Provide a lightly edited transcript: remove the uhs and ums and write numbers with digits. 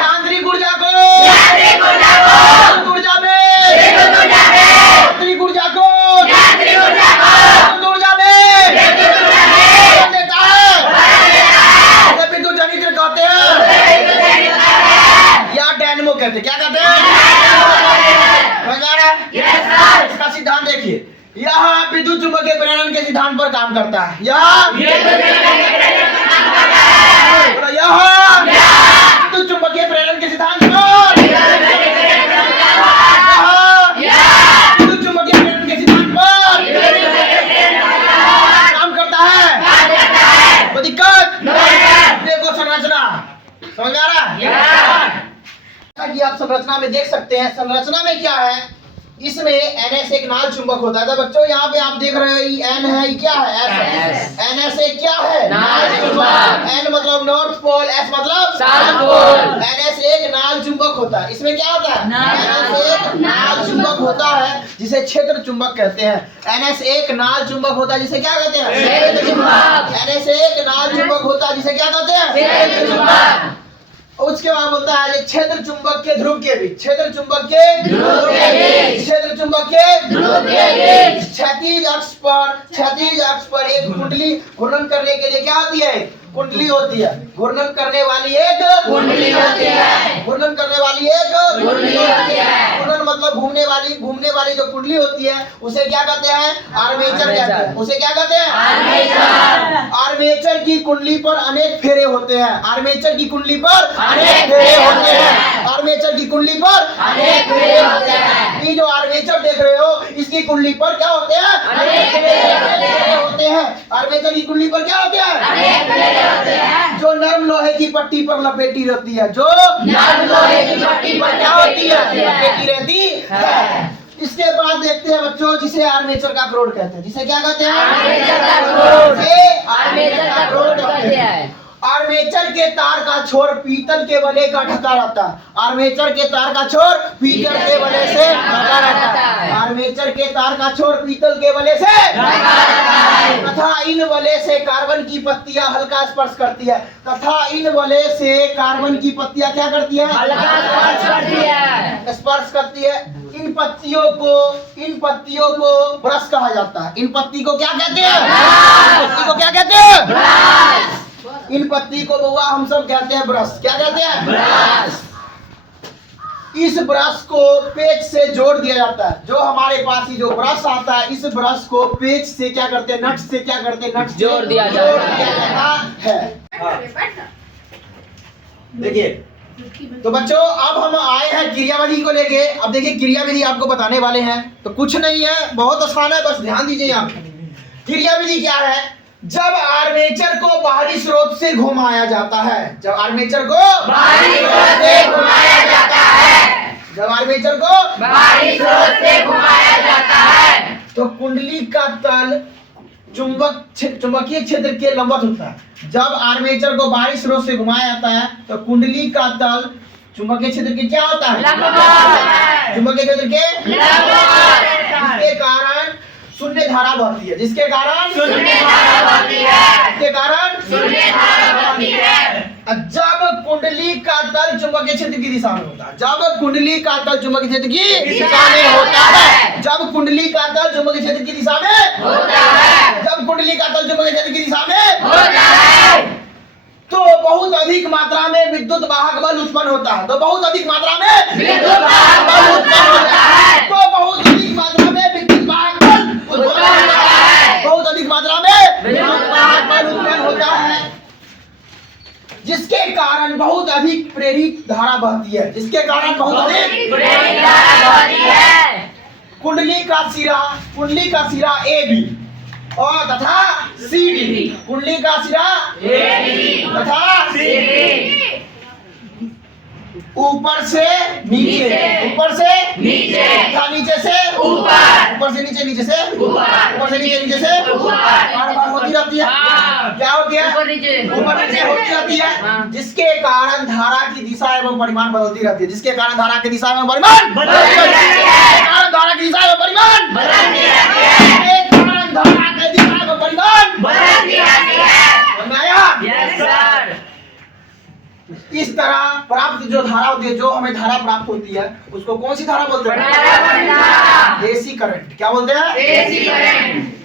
यांत्रिक ऊर्जा को ऊर्जा में यांत्रिक ऊर्जा को ऊर्जा में देता है। विद्युत जनित्र कहते हैं या डायनेमो कहते हैं। क्या कहते हैं? इसका सिद्धांत देखिए, यह विद्युत चुंबकीय प्रेरण के सिद्धांत पर काम करता है। यह विद्युत चुंबकीय प्रेरण के सिद्धांत पर विद्युत चुंबकीय प्रेरण के सिद्धांत पर काम करता है। कोई दिक्कत? देखो संरचना, समझ आ रहा है? कि आप संरचना में देख सकते हैं। संरचना में क्या है, इसमें NS एक नाल चुंबक होता है। तो बच्चों यहाँ पे आप देख रहे हो ये N है, ये क्या है? S। NS एक क्या है? नाल चुंबक। N मतलब नॉर्थ पोल, S मतलब साउथ पोल। NS एक नाल चुंबक होता है। इसमें क्या होता है? NS एक नाल चुंबक होता है जिसे क्षेत्र चुंबक कहते हैं। NS एक नाल चुंबक होता है जिसे क्या कहते हैं? क्षेत्र चुंबक। NS एक नाल चुंबक होता है जिसे क्या कहते हैं? क्षेत्र चुंबक। उसके बाद बोलता है क्षेत्र चुंबक के ध्रुव के बीच, क्षेत्र चुंबक के ध्रुव के बीच, क्षेत्र चुंबक के ध्रुव के बीच क्षैतिज अक्ष पर एक कुंडली घूर्णन करने के लिए क्या होती है? कुंडली होती है। घूर्णन करने वाली एक कुंडली होती है। घूर्णन करने वाली एक कुंडली होती है। घूर्णन मतलब घूमने वाली जो कुंडली होती है उसे क्या कहते हैं? आर्मेचर कहते हैं। उसे क्या कहते हैं? आर्मेचर। आर्मेचर की कुंडली पर अनेक फेरे होते हैं। आर्मेचर की कुंडली पर अनेक फेरे होते हैं। आर्मेचर की कुंडली पर अनेक फेरे होते हैं। ये जो आर्मेचर देख रहे हो इसकी कुंडली पर क्या होते हैं? अनेक फेरे होते हैं। आर्मेचर की कुंडली पर क्या होते हैं? अनेक फेरे होते हैं। जो नरम लोहे की पट्टी पर लपेटी रहती है, जो नरम लोहे की पट्टी पर क्या होती है? लपेटी रहती है। इसके बाद देखते हैं बच्चों जिसे आर्मेचर का क्रोड कहते हैं। जिसे क्या कहते हैं? आर्मेचर का क्रोड। आर्मेचर का क्रोड कहते हैं। आर्मेचर के तार का छोर पीतल के वलय का ढका रहता है। आर्मेचर के तार का छोर पीतल के वलय से ढका रहता है। आर्मेचर के तार का छोर पीतल के वलय से ढका रहता है तथा इन वलय से कार्बन की पत्तियां हल्का स्पर्श करती है। तथा इन वलय से कार्बन की पत्तियां क्या करती है? हल्का स्पर्श करती है। स्पर्श करती है। इन पत्तियों को ब्रश कहा जाता है। इन पत्ती को क्या कहते हैं? पत्ती को क्या कहते हैं? इन पत्ती को बउआ हम सब कहते हैं ब्रश। क्या कहते हैं? ब्रश। इस ब्रश को पेच से जोड़ दिया जाता है। जो हमारे पास ही जो ब्रश आता है इस ब्रश को पेच से क्या करते हैं? नट से क्या करते हैं? नट जोड़ दिया जाता है। देखिए तो बच्चों अब हम आए हैं क्रियाविधि को लेके। अब देखिए क्रियाविधि आपको बताने वाले हैं। तो कुछ नहीं है, बहुत आसान है, बस ध्यान दीजिए आप। क्रियाविधि क्या है? जब आर्मेचर को बाहरी स्रोत से घुमाया जाता है, जब आर्मेचर को बाहरी स्रोत से घुमाया जाता है, जब आर्मेचर को बाहरी स्रोत से घुमाया जाता है तो कुंडली का तल चुंबकीय क्षेत्र के लंबवत होता है। जब आर्मेचर को बाहरी स्रोत से घुमाया जाता है तो कुंडली का तल चुंबकीय क्षेत्र के क्या होता है? लंबवत। चुंबकीय क्षेत्र के लंबवत। जिसके कारण शून्य धारा बहती है। जिसके कारण शून्य धारा बहती है। जिसके कारण शून्य धारा बहती है। जब कुंडली का तल चुंबकीय क्षेत्र की दिशा में होता है, जब कुंडली का तल चुंबकीय क्षेत्र की दिशा में होता है, जब कुंडली का तल चुंबकीय क्षेत्र की दिशा में होता है, जब कुंडली का तल चुंबकीय क्षेत्र की दिशा में होता है तो बहुत अधिक मात्रा में विद्युत वाहक बल उत्पन्न होता है। तो बहुत अधिक मात्रा में विद्युत वाहक बल उत्पन्न होता है। तो बहुत अधिक मात्रा में विद्युत वाहक बल उत्पन्न होता है। बहुत अधिक मात्रा में विद्युत वाहक बल उत्पन्न होता है जिसके कारण बहुत अधिक प्रेरित धारा बहती है। जिसके कारण बहुत अधिक प्रेरित धारा बहती है। कुंडली का सिरा AB और तथा CD। कुंडली का सिरा AB तथा CD ऊपर से नीचे, ऊपर से नीचे तथा नीचे से ऊपर, ऊपर से नीचे, नीचे से ऊपर, ऊपर से नीचे, नीचे से ऊपर बार-बार होती रहती है। क्या होती है? ऊपर नीचे होती रहती है जिसके कारण धारा की दिशा एवं परिमाण बदलती रहती है। जिसके कारण धारा की दिशा एवं परिमाण बदलती रहती है। धारा की दिशा एवं परिमाण बदलती रहती है। धारा की दिशा एवं परिमाण बदलती रहती है। समझ में आया? Yes sir. जो धारा होती है, जो हमें धारा प्राप्त होती है, उसको कौन सी धारा बोलते हैं? AC current. क्या बोलते हैं? AC current.